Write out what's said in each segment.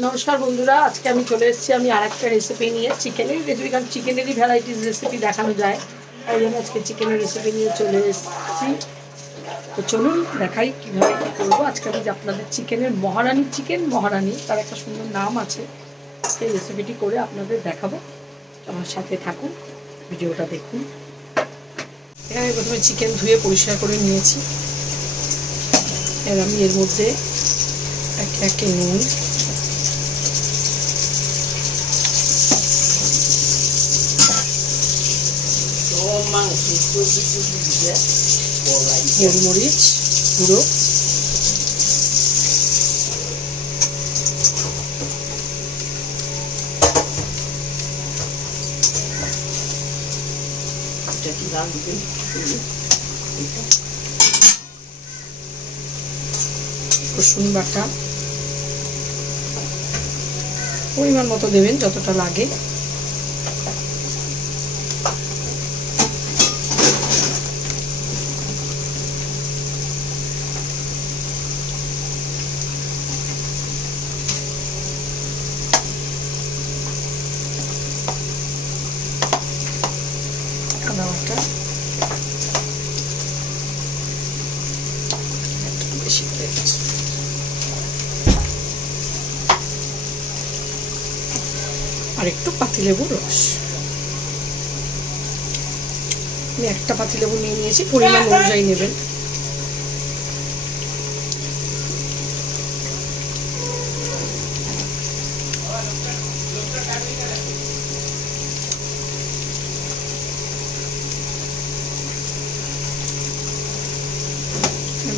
नमस्कार बंधुरा आज के चले एसेছি आरेकटा रेसिपि निये चिकेनेर रेसिपि कारण चिकेनेरই भ্যারাইটিস रेसिपि देखानो जाए তাই জন্য আজকে চিকেনের রেসিপি নিয়ে চলে এসেছি। তো চলুন দেখাই কিভাবে কি করব। আজকে আমি আপনাদের চিকেনের মহারানী চিকেন মহারানী তার একটা সুন্দর নাম আছে সেই রেসিপিটি করে আপনাদের দেখাবো। আমার সাথে থাকুন, ভিডিওটা দেখুন। এখানে প্রথমে চিকেন ধুয়ে পরিষ্কার করে নিয়েছি। এবার আমি এর মধ্যে একে একে নুন, গোলমরিচ গুঁড়ো, রসুন বাটা পরিমাণ মতো দেবেন যতটা লাগে। আদা বাটা বেশি করে দিচ্ছি, আর একটু পাতিলেবুর রস। আমি একটা পাতিলেবু নিয়ে নিয়েছি, পরিমাণ অনুযায়ী নেবেন।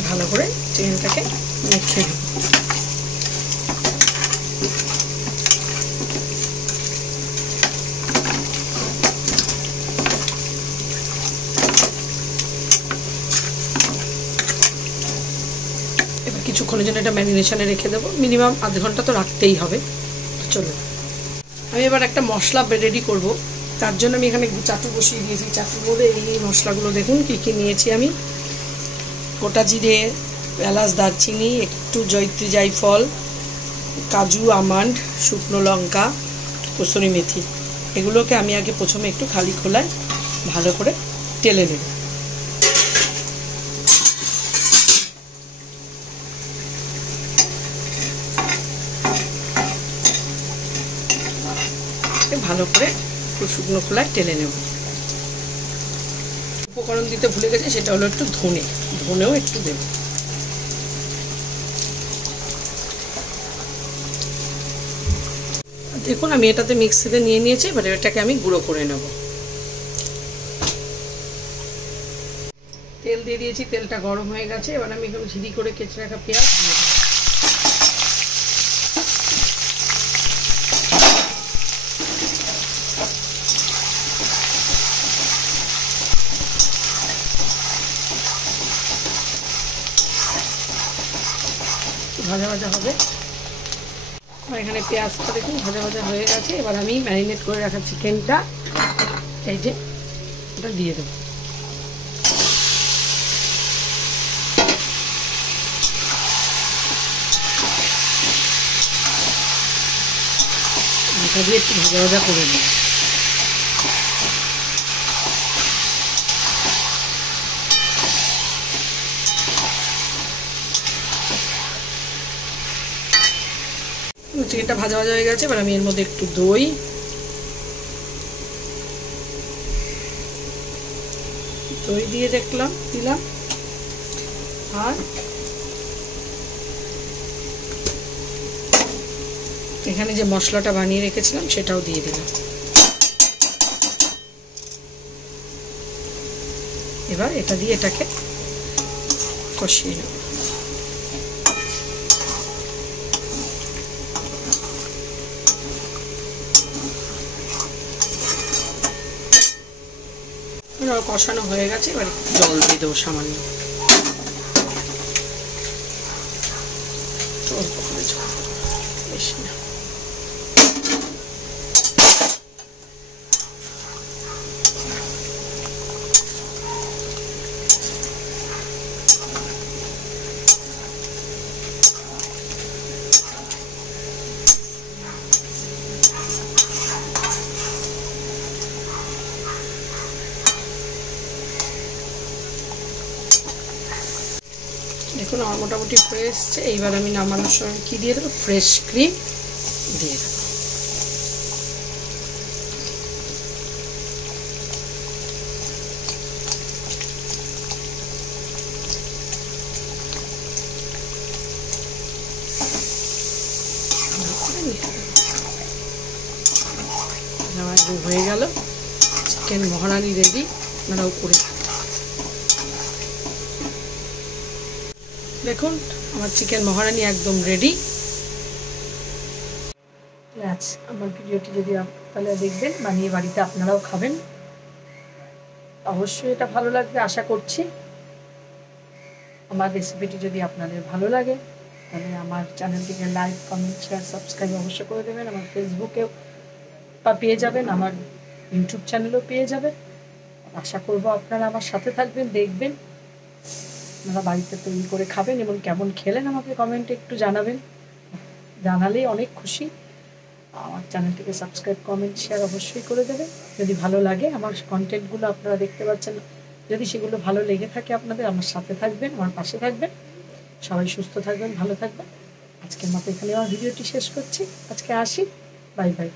ভালো করে চিকেনটাকে মেখে দেব। এবার কিছুক্ষণের জন্য এটা ম্যারিনেশনে রেখে দেবো, মিনিমাম আধ ঘন্টা তো রাখতেই হবে। চলো আমি এবার একটা মশলা রেডি করব। তার জন্য আমি এখানে চাটু বসিয়ে দিয়েছি। চাটুর মধ্যে এই মশলাগুলো দেখুন কী কী নিয়েছি আমি। গোটা জিরে, এলাচ, দারচিনি, একটু জয়িত্রী জায়ফল, কাজু, আমন্ড, শুকনো লঙ্কা, কসুরি মেথি, এগুলোকে আমি আগে প্রথমে একটু খালি খোলায় ভালো করে টেলে নেব। ভালো করে একটু শুকনো খোলায় টেলে নেব। উপকরণ দিতে ভুলে গেছি, সেটা হলো একটু ধনেও একটু দেব। দেখুন আমি এটাতে মিক্সিতে নিয়ে নিয়েছি। এবার এটাকে আমি গুঁড়ো করে নেব। তেল দিয়ে দিয়েছি, তেলটা গরম হয়ে গেছে। এবার আমি এখানে ঝিরি করে কেটে রাখা পেঁয়াজ দিয়ে দেব। ভাজা ভাজা হবে। আমার এখানে পেঁয়াজটা দেখুন ভাজা ভাজা হয়ে গেছে। এবার আমি ম্যারিনেট করে রাখা চিকেনটা এই যে এটা দিয়ে দেবো। এটা দিয়ে একটু ভাজা ভাজা করে নেব। চিকেনটা ভাজা ভাজা হয়ে গেছে। এবার আমি এর মধ্যে একটু দই, দিয়ে দিলাম, আর এখানে যে মশলাটা বানিয়ে রেখেছিলাম সেটাও দিয়ে দিলাম। এবার এটা দিয়ে এটাকে কষিয়ে নেব। কষানো হয়ে গেছে। এবার জল দিয়ে দেবো সামান্য, অল্প করে জল, বেশি না। দেখুন আমার মোটামুটি হয়ে এসছে। এইবার আমি নামানোর সময় কী দিয়ে দেবো, ফ্রেশ ক্রিম দিয়ে দেবো। আমার একদম হয়ে গেল, চিকেন মহারানি রেডি। আপনারাও করে দেখুন আমার চিকেন মহারানি একদম রেডি। আচ্ছা, আমার ভিডিওটি যদি আপনারা দেখবেন, বানিয়ে বাড়িতে আপনারাও খাবেন, অবশ্যই এটা ভালো লাগবে আশা করছি। আমার রেসিপিটি যদি আপনাদের ভালো লাগে তাহলে আমার চ্যানেলটিকে লাইক, কমেন্ট, শেয়ার, সাবস্ক্রাইব অবশ্যই করে দেবেন। আমার ফেসবুকেও পেয়ে যাবেন, আমার ইউটিউব চ্যানেলও পেয়ে যাবেন। আশা করব আপনারা আমার সাথে থাকবেন, দেখবেন, আপনারা বাড়িতে তৈরি করে খাবেন এবং কেমন খেলেন আমাকে কমেন্টে একটু জানাবেন। জানালেই অনেক খুশি। আমার চ্যানেলটিকে সাবস্ক্রাইব, কমেন্ট, শেয়ার অবশ্যই করে দেবেন। যদি ভালো লাগে আমার কন্টেন্টগুলো আপনারা দেখতে পাচ্ছেন, যদি সেগুলো ভালো লেগে থাকে আপনাদের, আমার সাথে থাকবেন, আমার পাশে থাকবেন। সবাই সুস্থ থাকবেন, ভালো থাকবেন। আজকের মতো এখানে আমার ভিডিওটি শেষ করছি। আজকে আসি, বাই বাই।